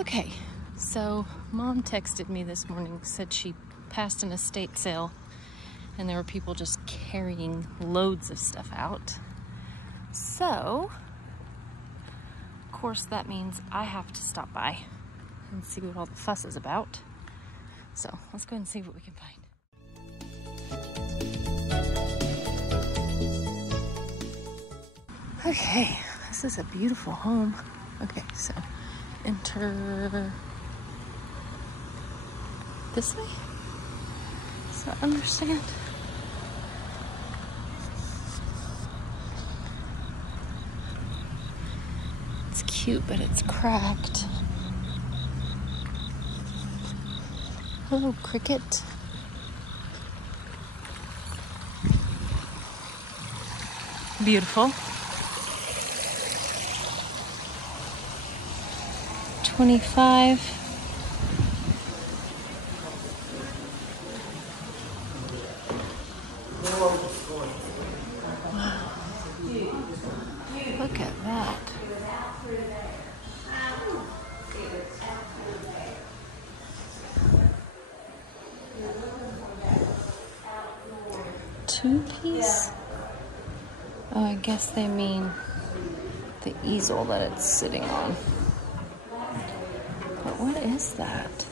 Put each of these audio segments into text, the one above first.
Okay, so Mom texted me this morning, said she passed an estate sale and there were people just carrying loads of stuff out. So, of course, that means I have to stop by and see what all the fuss is about. So, let's go and see what we can find. Okay, this is a beautiful home. Okay, so enter this way? So I understand. It's cute, but it's cracked. Hello, cricket. Beautiful. 25. Wow. Look at that. Two-piece? Oh, I guess they mean the easel that it's sitting on. But what is that?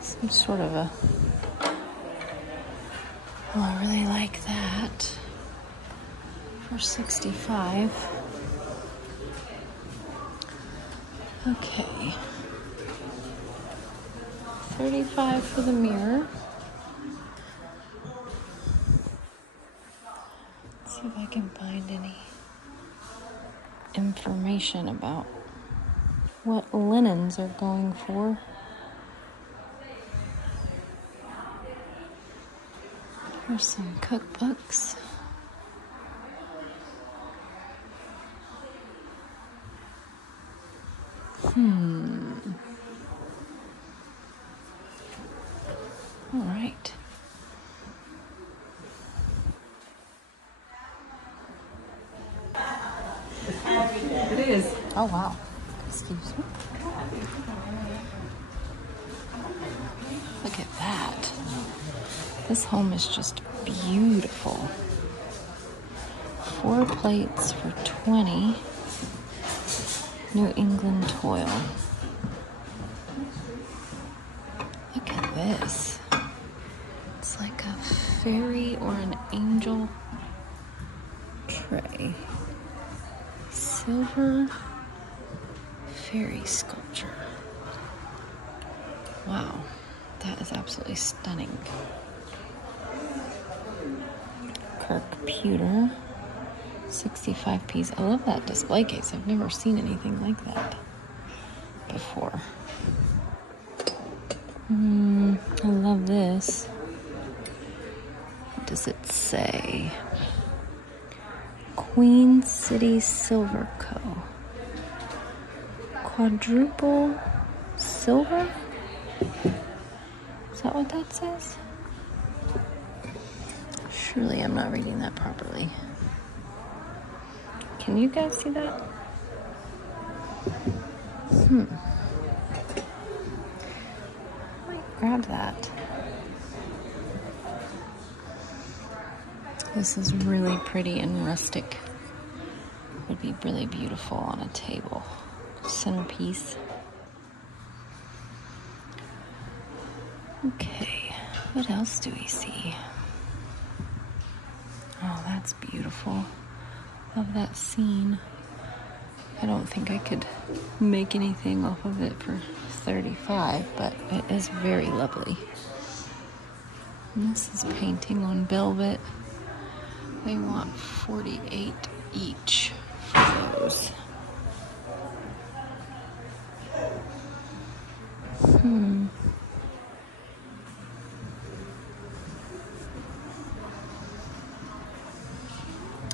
Some sort of a... Oh, I really like that. For 65. Okay. 35 for the mirror. Let's see if I can find any information about what linens are going for. Here's some cookbooks. All right. It is. Oh, wow. Excuse me. Look at that. This home is just beautiful. 4 plates for 20. New England toil. Look at this. It's like a fairy or an angel tray. Silver fairy sculpture. Wow, that is absolutely stunning. Kirk pewter, 65 piece. I love that display case. I've never seen anything like that before. I love this. What does it say? Queen City Silver Co. Quadruple silver? Is that what that says? Surely I'm not reading that properly. Can you guys see that? I might grab that. This is really pretty and rustic. Would be really beautiful on a table. Centerpiece. Okay, what else do we see? Oh, that's beautiful. Love that scene. I don't think I could make anything off of it for 35, but it is very lovely. And this is painting on velvet. They want 48 each for those.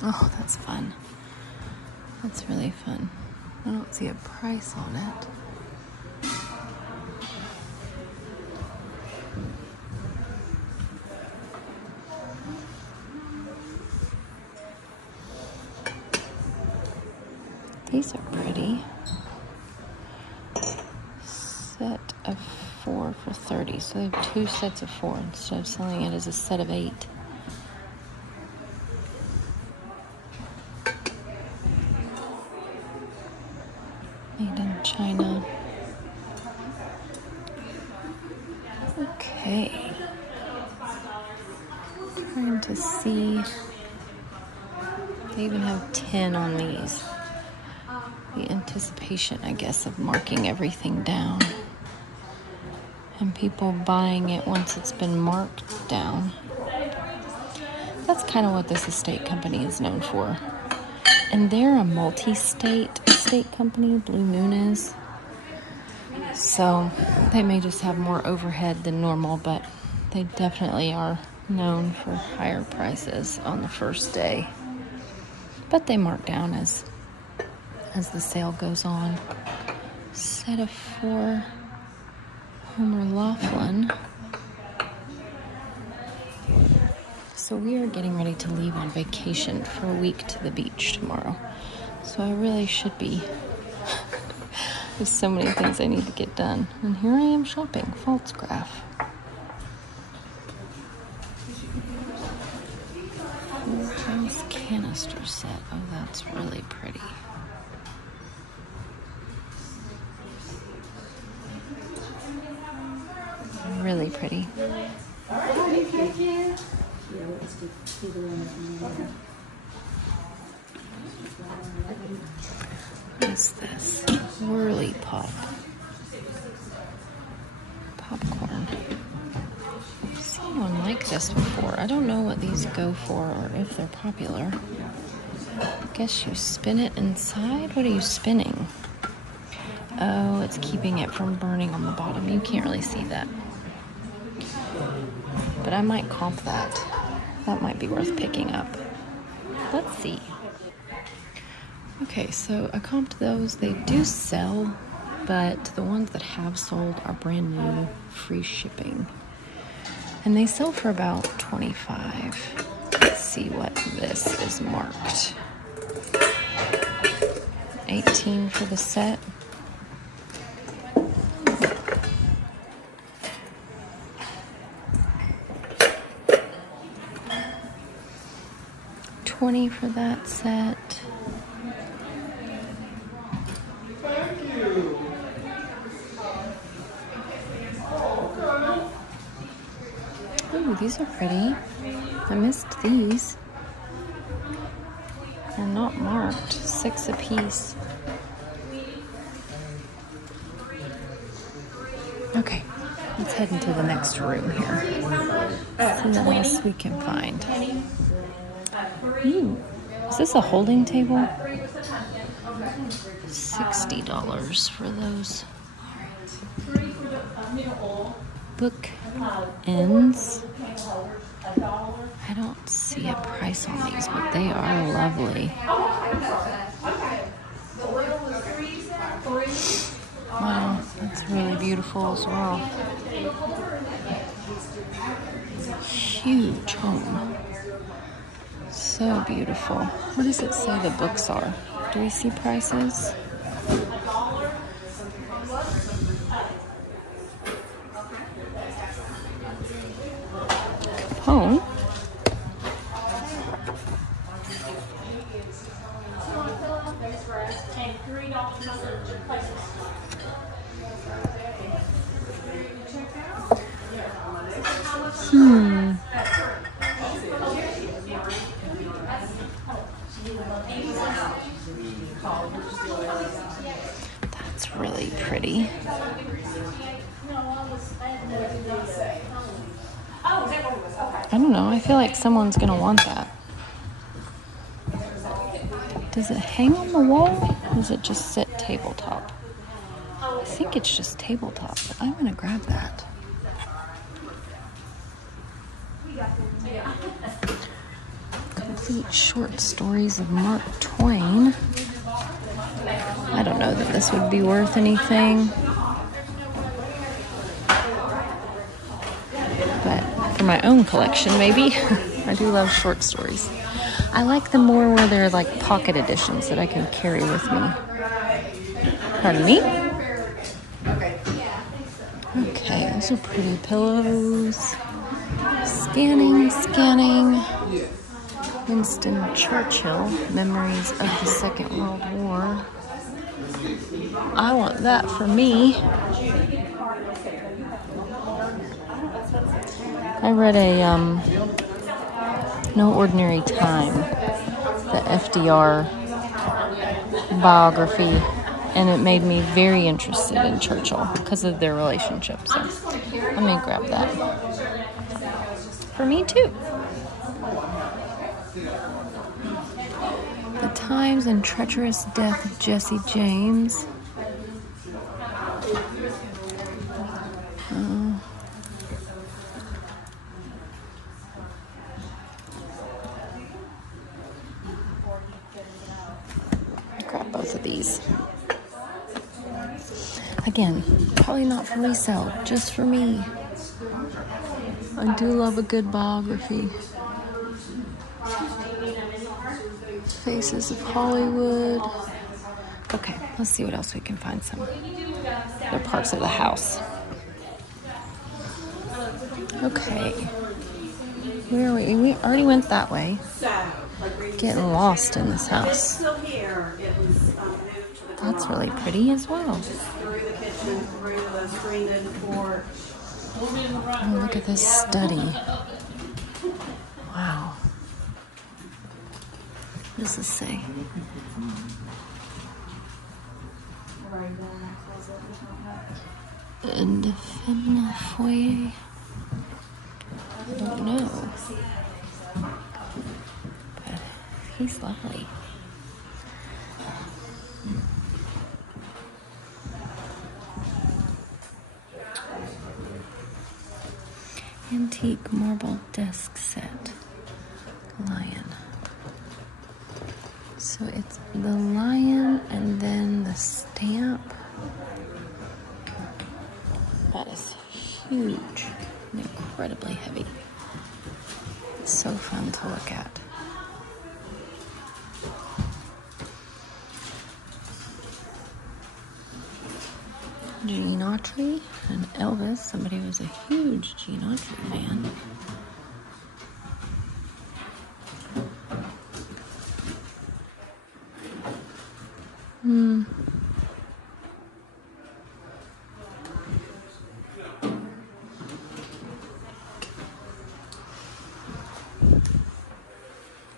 Oh, that's fun. That's really fun. I don't see a price on it. These are pretty. set of 4 for $30. So they have 2 sets of 4 instead of selling it as a set of 8. Made in China. Okay. Trying to see. They even have 10 on these. The anticipation, I guess, of marking everything down. And people buying it once it's been marked down. That's kind of what this estate company is known for. And they're a multi-state estate company, Blue Moon is. So they may just have more overhead than normal, but they definitely are known for higher prices on the first day. But they mark down as the sale goes on. Set of 4 Homer Laughlin. So we are getting ready to leave on vacation for a week to the beach tomorrow. So I really should be. There's so many things I need to get done. And here I am shopping. Falstaff. House canister set. Oh, that's really pretty. Really pretty. What is this? Whirly pop. Popcorn. I've seen one like this before. I don't know what these go for or if they're popular. I guess you spin it inside? What are you spinning? Oh, it's keeping it from burning on the bottom. You can't really see that. But I might comp that. That might be worth picking up. Let's see. Okay, so I comped those. They do sell, but the ones that have sold are brand new, free shipping. And they sell for about $25. Let's see what this is marked. $18 for the set. $20 for that set. Ooh, these are pretty. I missed these. They're not marked. 6 a piece. Okay, let's head into the next room here. See what else we can find. Ooh, is this a holding table? $60 for those. Book ends. I don't see a price on these, but they are lovely. Wow, that's really beautiful as well. Huge home. So beautiful. What does it say the books are? Do we see prices? Capone. That's really pretty. I don't know. I feel like someone's going to want that. Does it hang on the wall? Or does it just sit tabletop? I think it's just tabletop, but I'm going to grab that. Complete short stories of Mark Twain. I don't know that this would be worth anything. But for my own collection, maybe. I do love short stories. I like them more where they're like pocket editions that I can carry with me. Pardon me? Those are pretty pillows. Scanning, scanning. Winston Churchill, Memories of the Second World War. I want that for me. I read a No Ordinary Time, the FDR biography, and it made me very interested in Churchill because of their relationship. So let me grab that for me too. The Times and Treacherous Death of Jesse James. Grab both of these. Again, probably not for resale, just for me. I do love a good biography. Faces of Hollywood. Okay, let's see what else we can find. Some other parts of the house. Okay. Where are we? We already went that way. Getting lost in this house. That's really pretty as well. Oh, look at this study. Wow. What does this say? And feminine foyer. I don't know. But he's lovely. Antique marble desk set. Lion. So it's the lion and then the stamp. That is huge and incredibly heavy. It's so fun to look at. Gene Autry and Elvis. Somebody was a huge Gene Autry fan.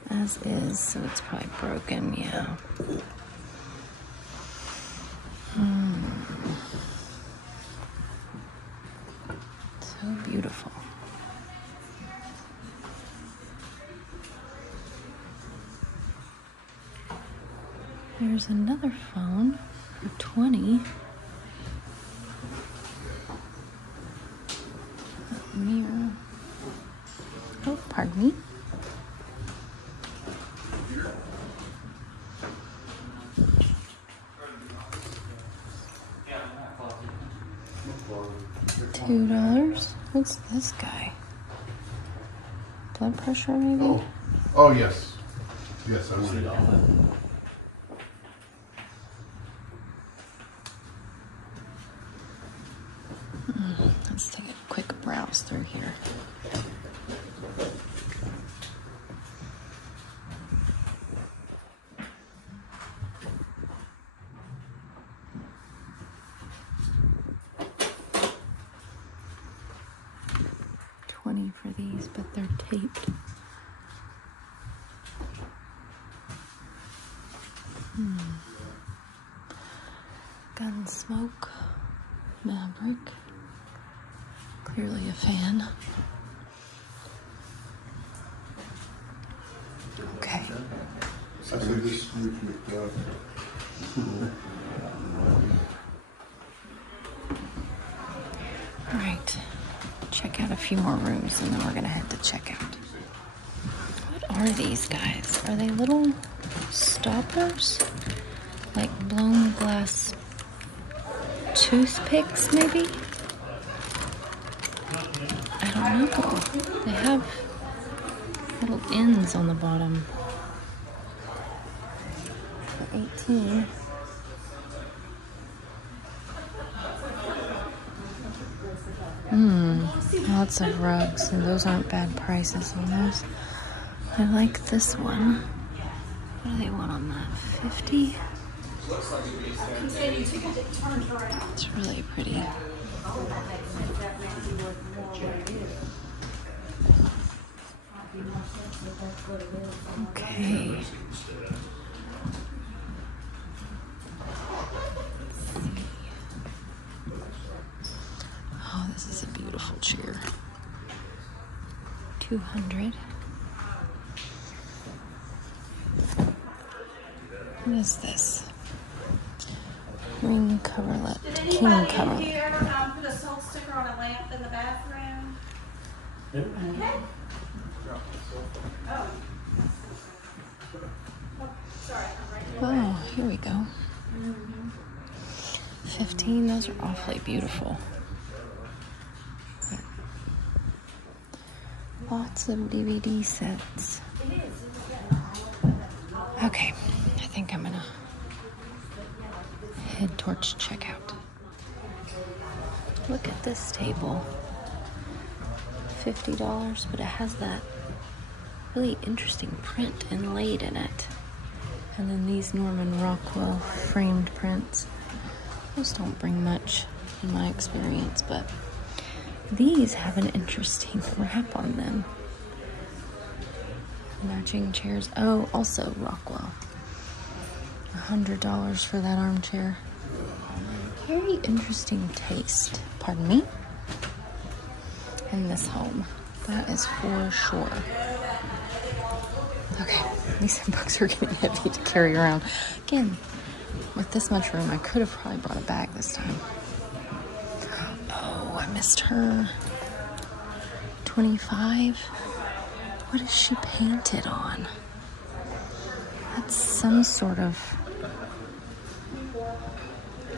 As is, so it's probably broken, yeah. So beautiful. There's another phone for $20. Mirror. Oh, pardon me. $2. What's this guy? Blood pressure, maybe? Oh yes. Yes, I wanted all that. Let's take a quick browse through here. $20 for these, but they're taped. Gunsmoke, Maverick. Clearly a fan. Okay. All right. Check out a few more rooms and then we're gonna head to checkout. What are these guys? Are they little stoppers? Like blown glass toothpicks, maybe? I don't know. They have little ends on the bottom. For $18. Lots of rugs, and those aren't bad prices on those. I like this one. What do they want on that? 50? It's really pretty. Okay. Oh, this is a beautiful chair. 200. What is this? Ring coverlet. King coverlet. Did anybody here put a salt sticker on a lamp in the bathroom? Okay. Oh. Sorry, I'm right here. Oh, here we go. 15. Those are awfully beautiful. Lots of DVD sets. Okay, I think I'm gonna head towards checkout. Look at this table. $50, but it has that really interesting print inlaid in it. And then these Norman Rockwell framed prints. Those don't bring much in my experience, but these have an interesting wrap on them. Matching chairs. Oh, also Rockwell. $100 for that armchair. Very interesting taste. Pardon me. In this home. That is for sure. Okay, these books are getting heavy to carry around. Again, with this much room, I could have probably brought a bag this time. Oh, I missed her. 25. What is she painted on? That's some sort of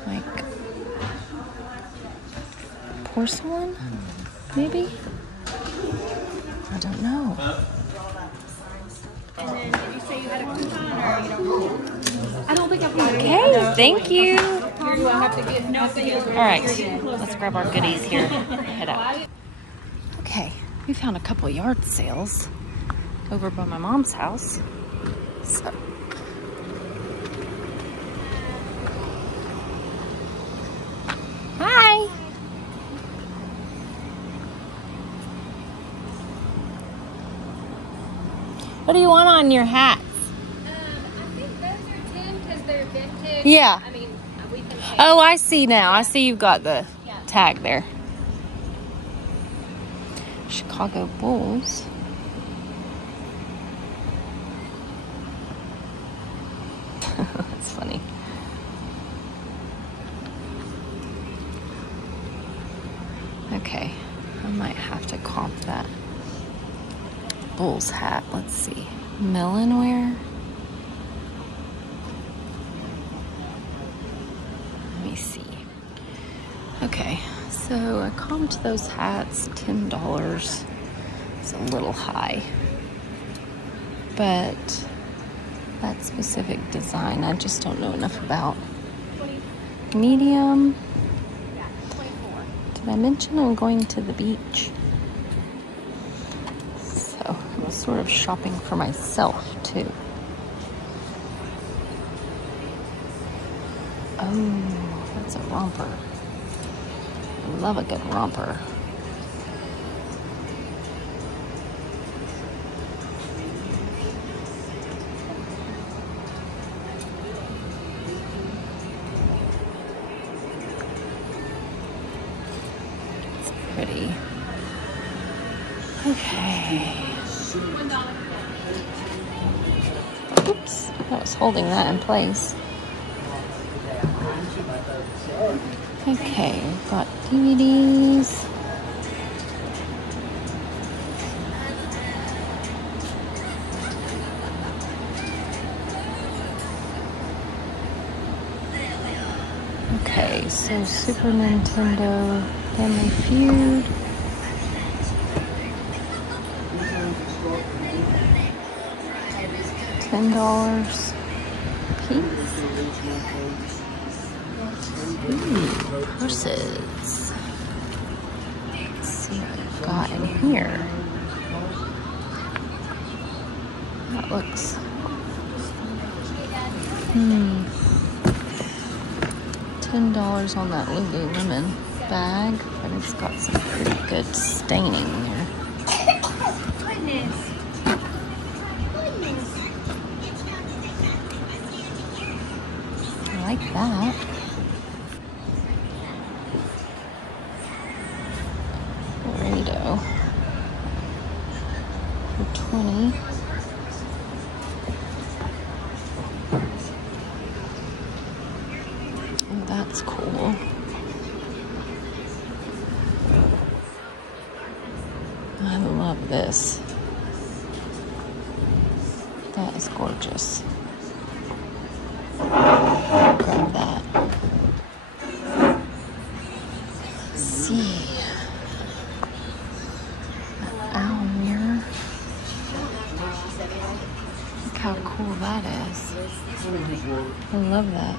like porcelain, maybe? I don't know. And then did you say you had a coupon or you don't? I don't think I've got it. Okay, thank you. You will have to get nothing. All right, let's grab our goodies here. Head out. Okay, we found a couple yard sales over by my mom's house. So. Hi. What do you want on your hats? I think those are 10 because they're vintage. Yeah. I mean, we can take Oh, I see now. I see you've got the tag there. Chicago Bulls. That's funny. Okay, I might have to comp that Bulls hat. Let's see. Millionaire. Let me see. Okay, so I comped those hats, $10. It's a little high. But that specific design, I just don't know enough about. Medium. Did I mention I'm going to the beach? So I was sort of shopping for myself too. Oh, that's a romper. I love a good romper. It's pretty. Okay. Oops, I was holding that in place. Okay, we've got DVDs. Okay, so Super Nintendo Family Feud. $10 piece. Ooh, purses. see what we've got in here. That looks, $10 on that Lululemon bag, but it's got some pretty good staining there. Goodness. I like that. Burrito for $20. Oh, that's cool. I love this. That is gorgeous. Grab that. Let's see. That owl mirror. Look how cool that is. I love that.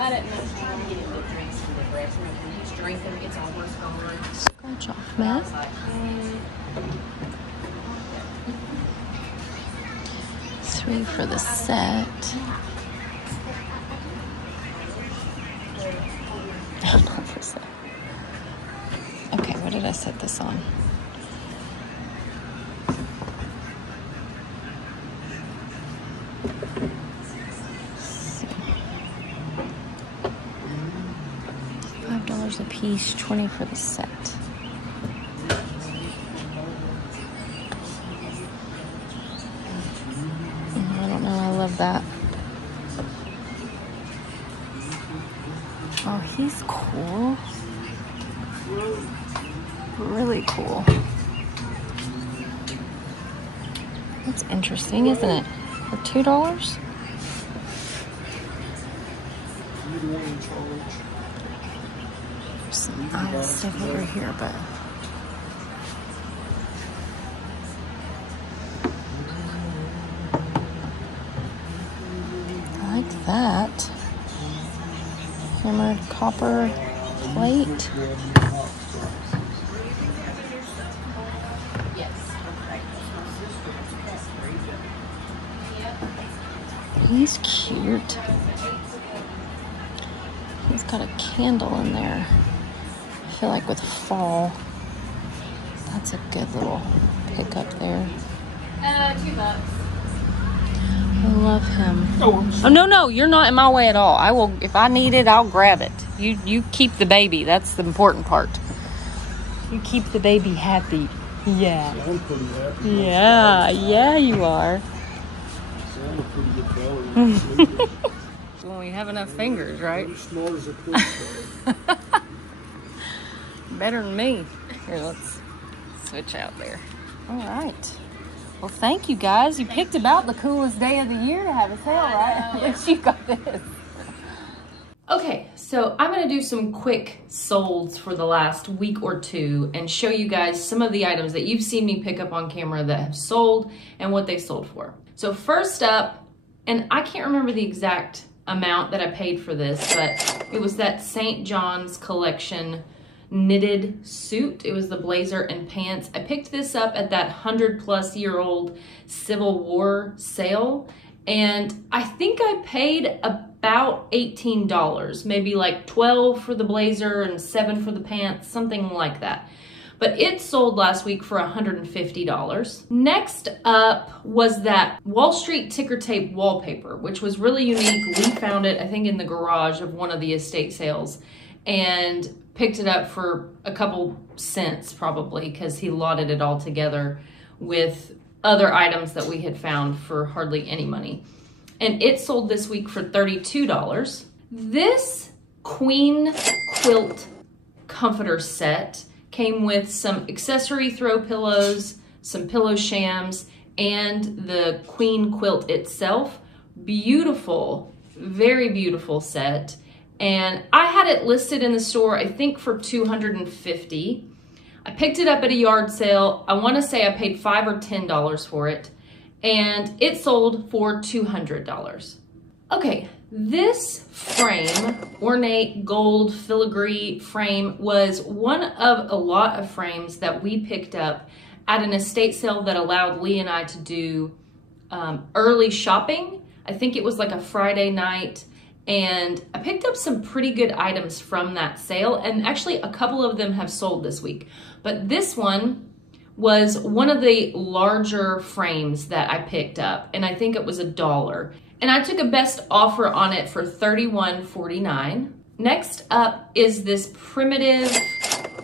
I didn't know how to get it with drinks and the breast. When he's drinking, it's almost gone. Scratch off mat. $3 for the set. Not for set. Okay, what did I set this on? $5 a piece, $20 for the set. I don't know, I love that. Oh, he's cool. Really cool. That's interesting, isn't it? For $2? There's some owl stuff over here, but I like that. Hammered copper plate. He's cute. He's got a candle in there. I feel like with fall, that's a good little pickup there. $2. I love him. Oh, no, you're not in my way at all. I will, if I need it, I'll grab it. You keep the baby. That's the important part. You keep the baby happy. Yeah. I'm pretty happy. Yeah, you are. I'm a pretty good belly. When we have enough fingers, right? As smart as a police dog. Better than me. Here, let's switch out there. All right. Well, thank you guys. You picked about the coolest day of the year to have a sale, right? At least you got this. Okay, so I'm gonna do some quick solds for the last week or two and show you guys some of the items that you've seen me pick up on camera that have sold and what they sold for. So first up, and I can't remember the exact amount that I paid for this, but it was that St. John's collection knitted suit. It was the blazer and pants. I picked this up at that 100-plus-year-old Civil War sale, and I think I paid about $18, maybe like $12 for the blazer and $7 for the pants, something like that. But it sold last week for $150. Next up was that Wall Street ticker tape wallpaper, which was really unique. We found it, I think, in the garage of one of the estate sales and picked it up for a couple cents probably because he lotted it all together with other items that we had found for hardly any money. And it sold this week for $32. This queen quilt comforter set came with some accessory throw pillows, some pillow shams, and the queen quilt itself. Beautiful, very beautiful set. And I had it listed in the store, I think for $250. I picked it up at a yard sale. I want to say I paid $5 or $10 for it, and it sold for $200. Okay, this frame, ornate gold filigree frame, was one of a lot of frames that we picked up at an estate sale that allowed Lee and I to do early shopping. I think it was like a Friday night, and I picked up some pretty good items from that sale, and actually a couple of them have sold this week. But this one was one of the larger frames that I picked up, and I think it was $1. And I took a best offer on it for $31.49. Next up is this primitive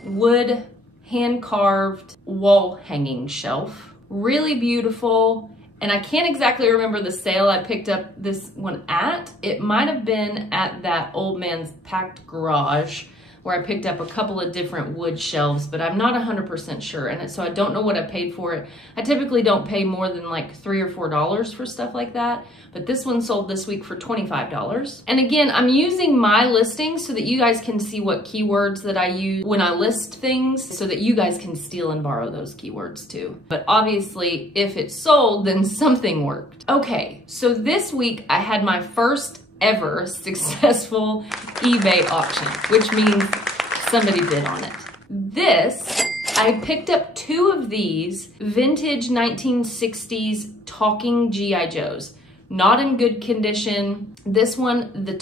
wood hand-carved wall hanging shelf. Really beautiful. And I can't exactly remember the sale I picked up this one at. It might have been at that old man's packed garage where I picked up a couple of different wood shelves, but I'm not 100% sure. And so I don't know what I paid for it. I typically don't pay more than like $3 or $4 for stuff like that. But this one sold this week for $25. And again, I'm using my listings so that you guys can see what keywords that I use when I list things, so that you guys can steal and borrow those keywords too. But obviously, if it sold, then something worked. Okay, so this week I had my first ever successful eBay auction, which means somebody bid on it. This, I picked up 2 of these vintage 1960s talking G.I. Joes. Not in good condition. This one, the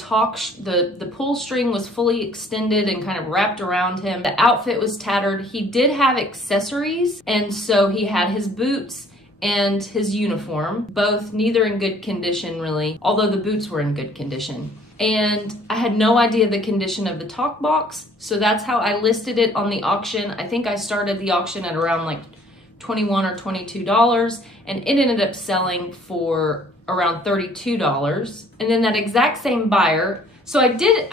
pull string was fully extended and kind of wrapped around him. The outfit was tattered. He did have accessories, and so he had his boots and his uniform, both neither in good condition really, although the boots were in good condition. And I had no idea the condition of the talk box, so that's how I listed it on the auction. I think I started the auction at around like $21 or $22, and it ended up selling for around $32. And then that exact same buyer, so I did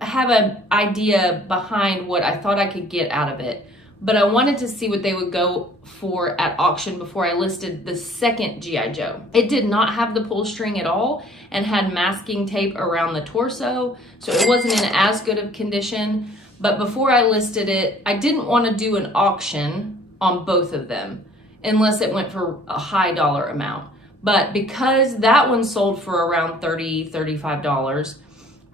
have an idea behind what I thought I could get out of it, but I wanted to see what they would go for at auction before I listed the second G.I. Joe. It did not have the pull string at all and had masking tape around the torso, so it wasn't in as good of condition. But before I listed it, I didn't want to do an auction on both of them unless it went for a high dollar amount. But because that one sold for around $30, $35,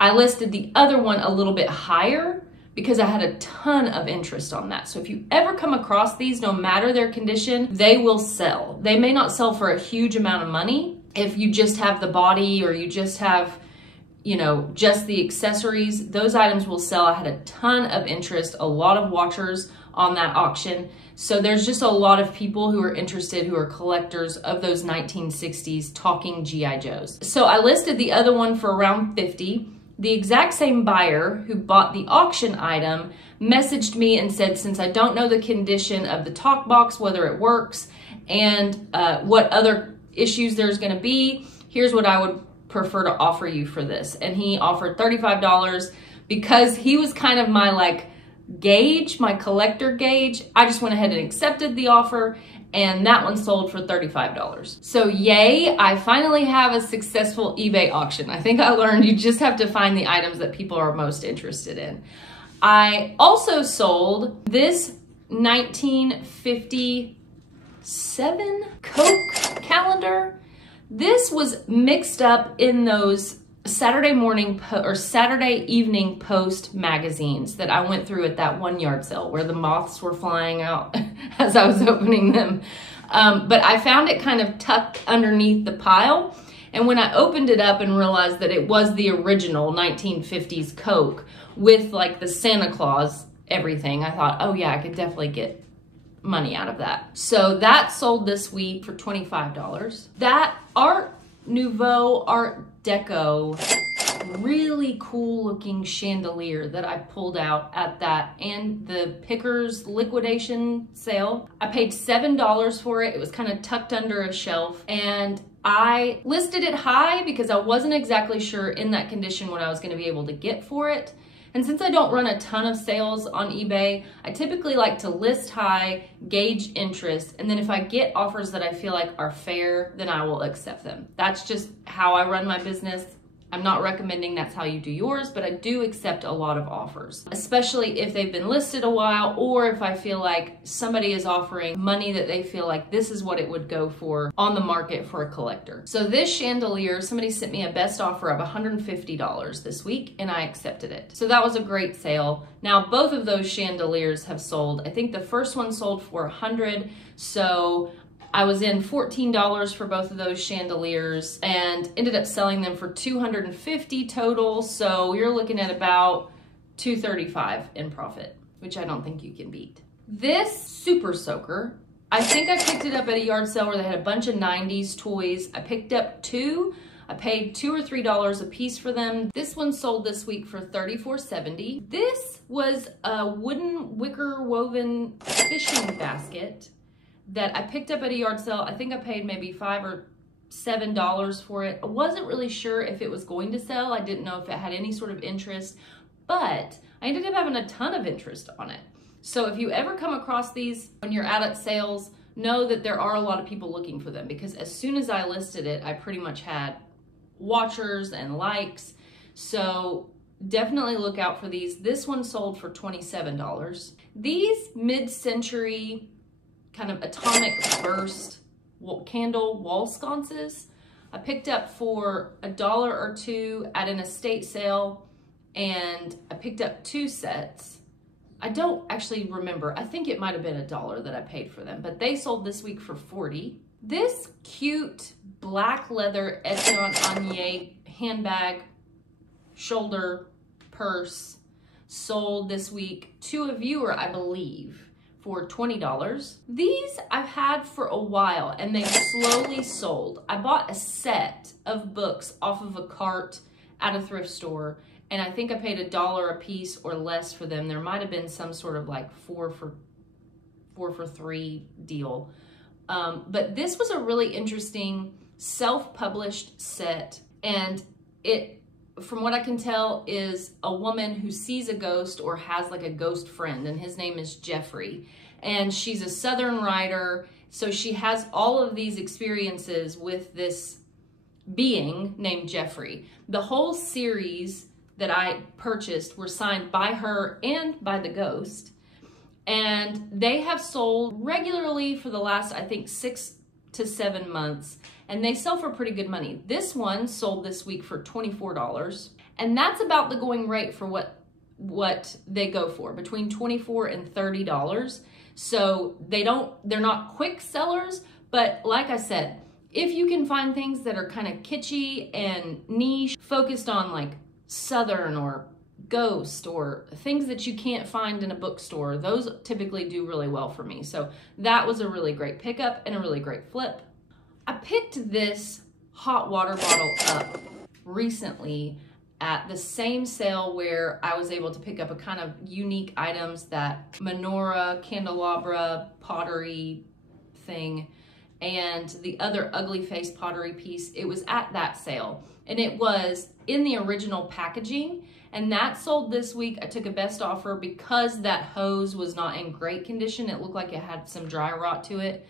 I listed the other one a little bit higher because I had a ton of interest on that. So if you ever come across these, no matter their condition, they will sell. They may not sell for a huge amount of money if you just have the body or you just have, you know, just the accessories. Those items will sell. I had a ton of interest, a lot of watchers on that auction. So there's just a lot of people who are interested, who are collectors of those 1960s talking G.I. Joes. So I listed the other one for around $50. The exact same buyer who bought the auction item messaged me and said, since I don't know the condition of the talk box, whether it works, and what other issues there's gonna be, here's what I would prefer to offer you for this. And he offered $35 because he was kind of my like gauge, my collector gauge. I just went ahead and accepted the offer, and that one sold for $35. So yay, I finally have a successful eBay auction. I think I learned you just have to find the items that people are most interested in. I also sold this 1957 Coke calendar. This was mixed up in those Saturday morning or Saturday evening Post magazines that I went through at that one yard sale where the moths were flying out as I was opening them. But I found it kind of tucked underneath the pile. And when I opened it up and realized that it was the original 1950s Coke with like the Santa Claus everything, I thought, oh yeah, I could definitely get money out of that. So that sold this week for $25. That Art Nouveau, Art Deco, really cool looking chandelier that I pulled out at that and the Pickers liquidation sale. I paid $7 for it. It was kind of tucked under a shelf, and I listed it high because I wasn't exactly sure in that condition what I was going to be able to get for it. And since I don't run a ton of sales on eBay, I typically like to list high, gauge interest, and then if I get offers that I feel like are fair, then I will accept them. That's just how I run my business. I'm not recommending that's how you do yours, but I do accept a lot of offers, especially if they've been listed a while, or if I feel like somebody is offering money that they feel like this is what it would go for on the market for a collector. So this chandelier, somebody sent me a best offer of $150 this week, and I accepted it. So that was a great sale. Now, both of those chandeliers have sold. I think the first one sold for $100, so I was in $14 for both of those chandeliers and ended up selling them for $250 total. So you're looking at about $235 in profit, which I don't think you can beat. This super soaker, I think I picked it up at a yard sale where they had a bunch of 90s toys. I picked up two. I paid $2 or $3 a piece for them. This one sold this week for $34.70. This was a wooden wicker woven fishing basket that I picked up at a yard sale. I think I paid maybe $5 or $7 for it. I wasn't really sure if it was going to sell. I didn't know if it had any sort of interest, but I ended up having a ton of interest on it. So if you ever come across these when you're out at sales, know that there are a lot of people looking for them, because as soon as I listed it, I pretty much had watchers and likes. So definitely look out for these. This one sold for $27. These mid-century kind of atomic burst candle wall sconces I picked up for $1 or $2 at an estate sale, and I picked up 2 sets. I don't actually remember. I think it might have been $1 that I paid for them, but they sold this week for $40. This cute black leather Etienne handbag, shoulder, purse sold this week to a viewer, I believe, for $20. These I've had for a while and they've slowly sold. I bought a set of books off of a cart at a thrift store, and I think I paid $1 a piece or less for them. There might have been some sort of like 4 for 3 deal. But this was a really interesting self-published set, and it, from what I can tell, is a woman who sees a ghost or has like a ghost friend, and his name is Jeffrey. And she's a Southern writer, so she has all of these experiences with this being named Jeffrey. The whole series that I purchased were signed by her and by the ghost, and they have sold regularly for the last, I think, 6 to 7 months, and they sell for pretty good money. This one sold this week for $24, and that's about the going rate for what they go for, between $24 and $30. So they're not quick sellers, but like I said, if you can find things that are kind of kitschy and niche, focused on like Southern or ghost or things that you can't find in a bookstore, those typically do really well for me. So that was a really great pickup and a really great flip. I picked this hot water bottle up recently at the same sale where I was able to pick up a kind of unique items, that menorah, candelabra, pottery thing, and the other ugly face pottery piece. It was at that sale, and it was in the original packaging, and that sold this week. I took a best offer because that hose was not in great condition. It looked like it had some dry rot to it.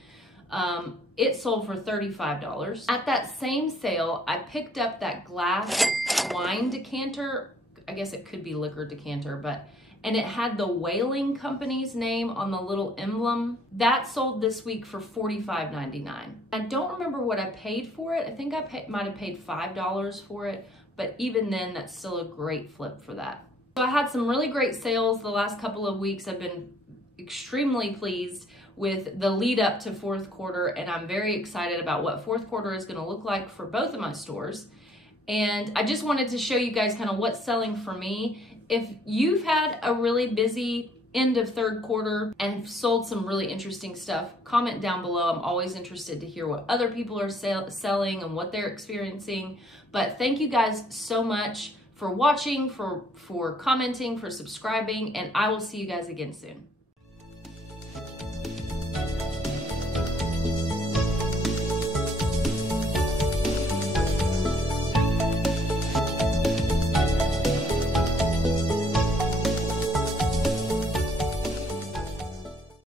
It sold for $35. At that same sale, I picked up that glass wine decanter. I guess it could be liquor decanter, and it had the Whaling Company's name on the little emblem. That sold this week for $45.99. I don't remember what I paid for it. I think I might have paid $5 for it, but even then, that's still a great flip for that. So I had some really great sales the last couple of weeks. I've been extremely pleased with the lead up to fourth quarter, and I'm very excited about what fourth quarter is going to look like for both of my stores. And I just wanted to show you guys kind of what's selling for me. If you've had a really busy end of third quarter and sold some really interesting stuff, comment down below. I'm always interested to hear what other people are selling and what they're experiencing. But thank you guys so much for watching, for commenting, for subscribing, and I will see you guys again soon.